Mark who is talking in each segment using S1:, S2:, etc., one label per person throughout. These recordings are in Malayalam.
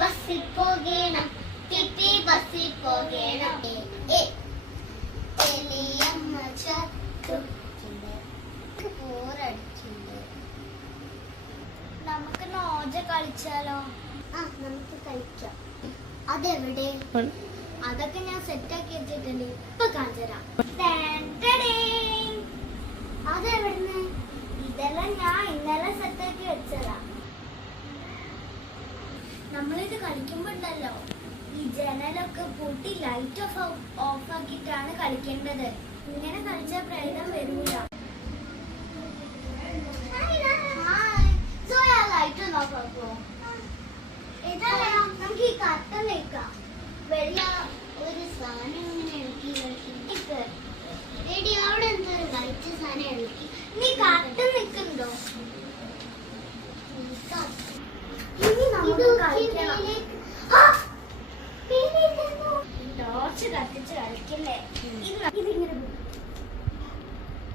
S1: ബസ്സിൽ പോകണം കിട്ടി ബസ്സിൽ പോകണം. എലിയമ്മ ചത്തു ബോറടിച്ചിട്ടുണ്ട് നമുക്ക് നോജ കളിച്ചാലോ ആ നമുക്ക് കളിക്കാം അതെവിടെ അതൊക്കെ ഞാൻ സെറ്റ് ആക്കി വെച്ചിട്ടുണ്ട്. ഇപ്പൊ കാണിച്ചുതരാം അതെവിടുന്ന്? ഇതെല്ലാം ഞാൻ ഇന്നലെ സെറ്റ് ആക്കി വെച്ചതാ. നമ്മളിത് കളിക്കുമ്പോ ഉണ്ടല്ലോ ഈ ജനലൊക്കെ പൂട്ടി ലൈറ്റ് ഓഫ് ഓഫ് ആക്കിയിട്ടാണ് കളിക്കേണ്ടത്. ഇങ്ങനെ കളിച്ചാൽ പ്രേതം വരൂല. ലൈറ്റ് ഓഫ് ആക്കുമോ ഇതല്ല നമുക്ക് ഈ കട്ടൻ വെക്കാം.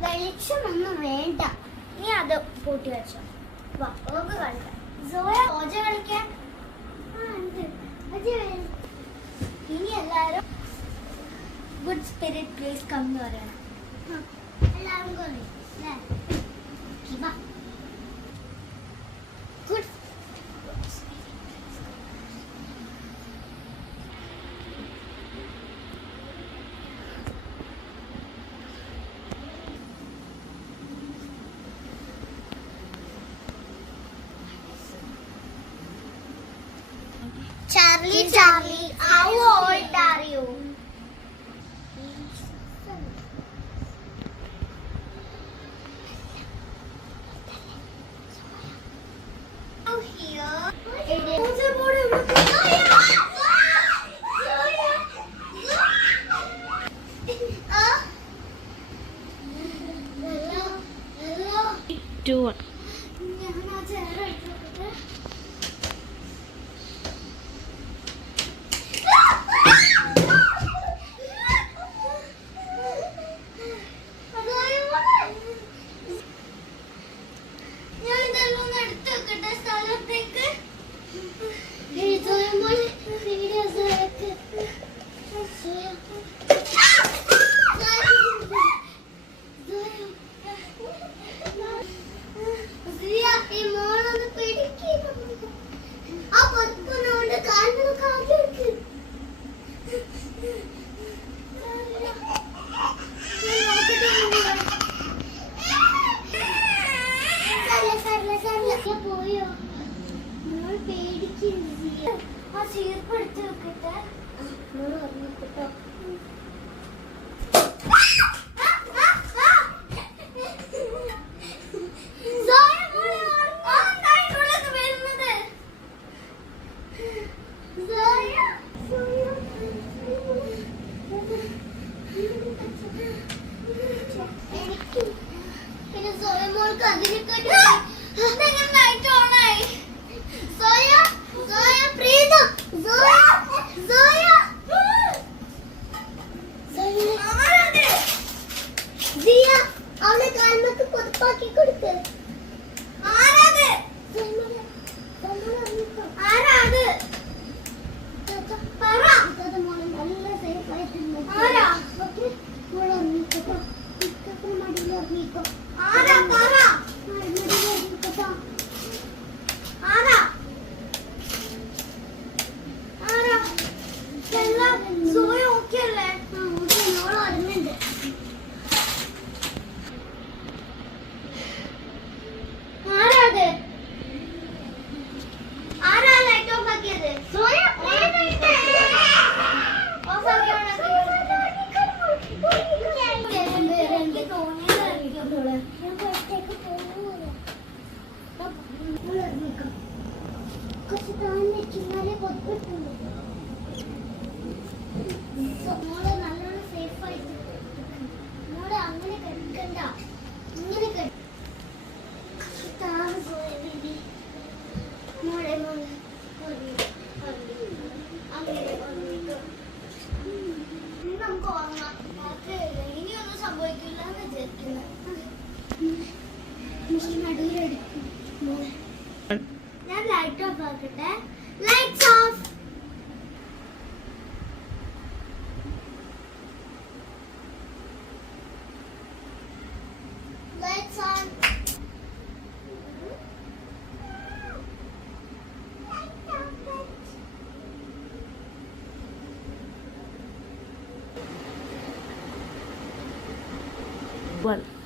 S1: വെളിച്ചമൊന്നും വേണ്ട. നീ അത് പൂട്ടി വെച്ചോ. വാ നമുക്ക് കളിക്കാം. സോയ ഓജ കളിക്കാൻ. ഇനി എല്ലാരും ഗുഡ് സ്പിരിറ്റ് പ്ലീസ് കം എന്ന് പറയണം. Charlie, Charlie, how old are you? Here. It പോയോ? നമ്മൾ പേടിക്കുന്നു ആ ചീർപ്പ് എടുത്ത് വെക്കട്ടെ. നമ്മൾ ഓർമ്മിക്കട്ടോ నీకు ఆరా పారా మరి మరి സംഭവിക്കില്ല എന്ന് വിചാരിക്കുന്നത് നടുവിലെടുക്കും ലൈറ്റ് ഓഫ് ആക്കട്ടെ ലൈറ്റ്സ് ഓഫ് ലൈറ്റ്സ്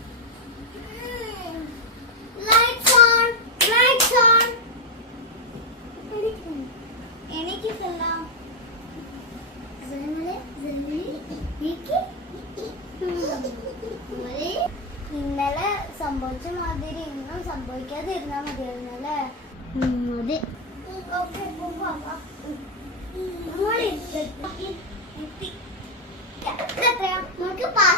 S1: സംഭവിച്ച മാതിരി ഇന്നും സംഭവിക്കാതിരുന്നാ മതിയായിരുന്നു അല്ലേ അതെ. നമുക്ക് പാസ്റ്റാണ്